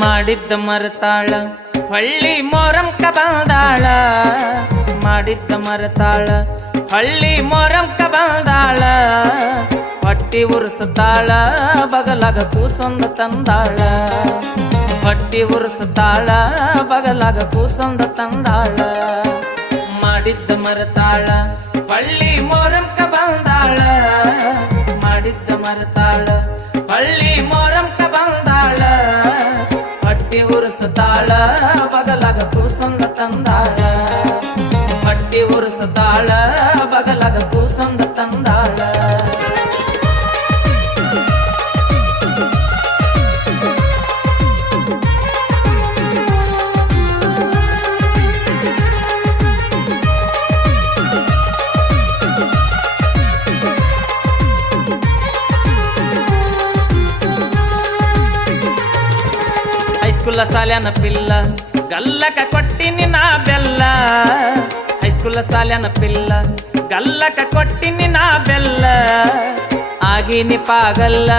ಮಾಡಿದ್ದ ಮರತಾಳ ಹಳ್ಳಿ ಮೊರಂಕ ಬಂದಾಳ ಮಾಡಿದ್ದ ಮರತಾಳ ಹಳ್ಳಿ ಮೊರಂಕ ಬಂದಾಳ ಹೊಟ್ಟಿ ಉರ್ಸತಾಳ ಬಗಲಾಗ ಕೂಸೊಂದ ತಂದಾಳ ಹೊಟ್ಟಿ ಉರ್ಸತಾಳ ಬಗಲಾಗ ಕೂಸೊಂದ ತಂದಾಳ ಮಾಡಿದ್ದ ಮರತಾಳ ಹಳ್ಳಿ ಮೊರಂಕ ಬಂದಾಳ ಮಾಡಿದ್ದ ಮರತಾಳ ಹಳ್ಳಿ ಮೊರಂಕ ಉರ್ಸತಾಳ ಬಗಲಾಗ ಕೂಸೊಂದ ತಂದಾಳ. ಹೊಟ್ಟಿ ಉರ್ಸತಾಳ ಬಗಲಾಗ ಕೂಸೊಂದ ಹೈಸ್ಕೂಲ ಸಾಲ್ಯಾನ ಪಿಲ್ಲ. ಗಲ್ಲಕ ಕೊಟ್ಟಿನಿ ನಾ ಬೆಲ್ಲ. ಹೈಸ್ಕೂಲ ಸಾಲ್ಯಾನ ಪಿಲ್ಲ. ಗಲ್ಲಕ ಕೊಟ್ಟಿನಿ ನಾ ಬೆಲ್ಲ. ಆಗಿನಿ ಪಾಗಲ್ಲ,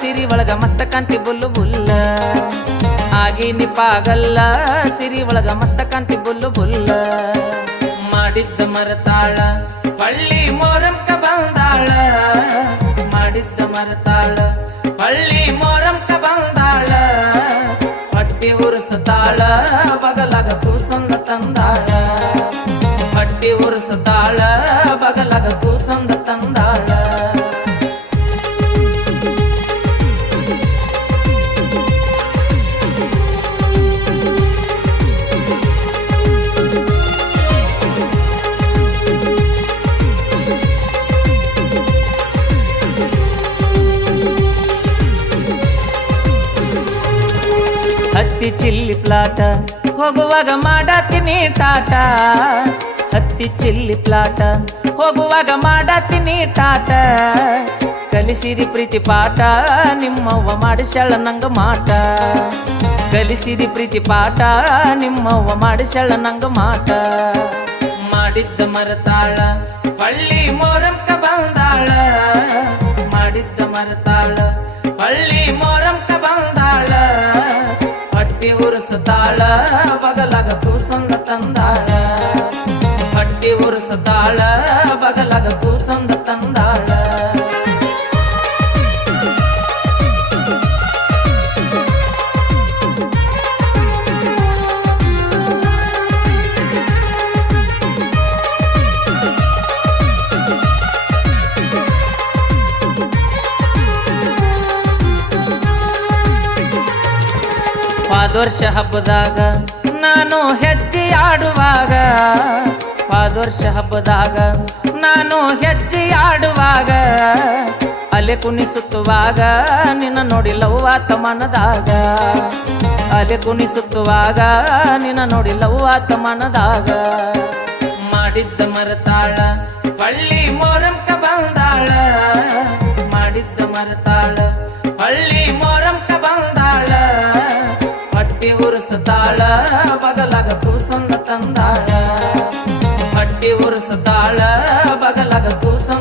ಸಿರಿ ಒಳಗ ಮಸ್ತ ಕಂಟಿ ಬುಲ್ಲು ಬುಲ್ಲ. ಆಗಿನಿ ಪಾಗಲ್ಲ, ಸಿರಿ ಒಳಗ ಮಸ್ತ ಕಂಟಿ ಬುಲ್ಲು ಬುಲ್ಲ. ಮಾಡಿದ್ದ ಮರತಾಳ ಬಳ್ಳಿ ಮೋರಂಕ ಬಂದಾಳ. ಮಾಡಿದ್ದ ಮರತಾಳ ಉರ್ಸತಾಳ ಬಗಲಾಗ ಕೂಸಂದ ತಂದಾಳ. ಹೊಟ್ಟಿ ಉರ್ಸತಾಳ ಬಗಲಾಗ ಕೂಸಂದ ತಂದಾಳ. ಹತ್ತಿ ಚಿಲ್ಲಿ ಪ್ಲಾಟ. ಹೋಗುವಾಗ ಮಾಡಾತೀನಿ ಟಾಟ. ಹತ್ತಿ ಚಿಲ್ಲಿ ಪ್ಲಾಟ. ಹೋಗುವಾಗ ಮಾಡಾತೀನಿ ಟಾಟ. ಕಲಿಸಿದಿ ಪ್ರೀತಿ ಪಾಠ, ನಿಮ್ಮವ್ವ ಮಾಡಿಸ್ಯಾಳ ನಂಗ ಮಾಟ. ಕಲಿಸಿದಿ ಪ್ರೀತಿ ಪಾಠ, ನಿಮ್ಮವ್ವ ಮಾಡಿಸ್ಯಾಳ ನಂಗ ಮಾಟ. ಮಾಡಿದ್ದ ಮರತಾಳ ಹಳ್ಳಿ ಮೋರಂಕ ಬಂದಾಳ. ಮಾಡಿದ್ದ ಮರತಾಳ ಹಳ್ಳಿ ಮೋರಂಕ ಉರ್ಸತಾಳ ಬಗಲಾಗ ಕೂಸೊಂದ ತಂದಾಳ. ಹಟ್ಟಿ ಉರ್ಸತಾಳ ಬಗಲಾಗ ತಂದಾಳ ಪಾದೋರ್ಷ ಹಬ್ಬದಾಗ ನಾನು ಹೆಚ್ಚಿ ಆಡುವಾಗ, ಪಾದೋರ್ಷ ಹಬ್ಬದಾಗ ನಾನು ಹೆಚ್ಚಿ ಆಡುವಾಗ, ಅಲೆ ಕುಣಿಸುತ್ತುವಾಗ ನಿನ್ನ ನೋಡಿ ತಮನದಾಗ ಮನದಾಗ ಅಲೆ ಕುಣಿಸುತ್ತುವಾಗ ನಿನ್ನ ನೋಡಿ ತಮನದಾಗ ಮನದಾಗ ಮಾಡಿದ್ದ ಮರತಾಳ, ಹಳ್ಳಿ ಮೋರಂಕ ಬಂದಾಳ. ಮಾಡಿದ್ದ ಮರತಾಳ, ಹಳ್ಳಿ ಮೋರಂಕ ಹೊಟ್ಟಿ ಉರ್ಸತಾಳ ಬಗಲಾಗ ಕೂಸೊಂದ ತಂದಾಳ. ಹಟ್ಟಿ ಉರ್ಸತಾಳ ಬಗಲಾಗ ತಂದಾಳ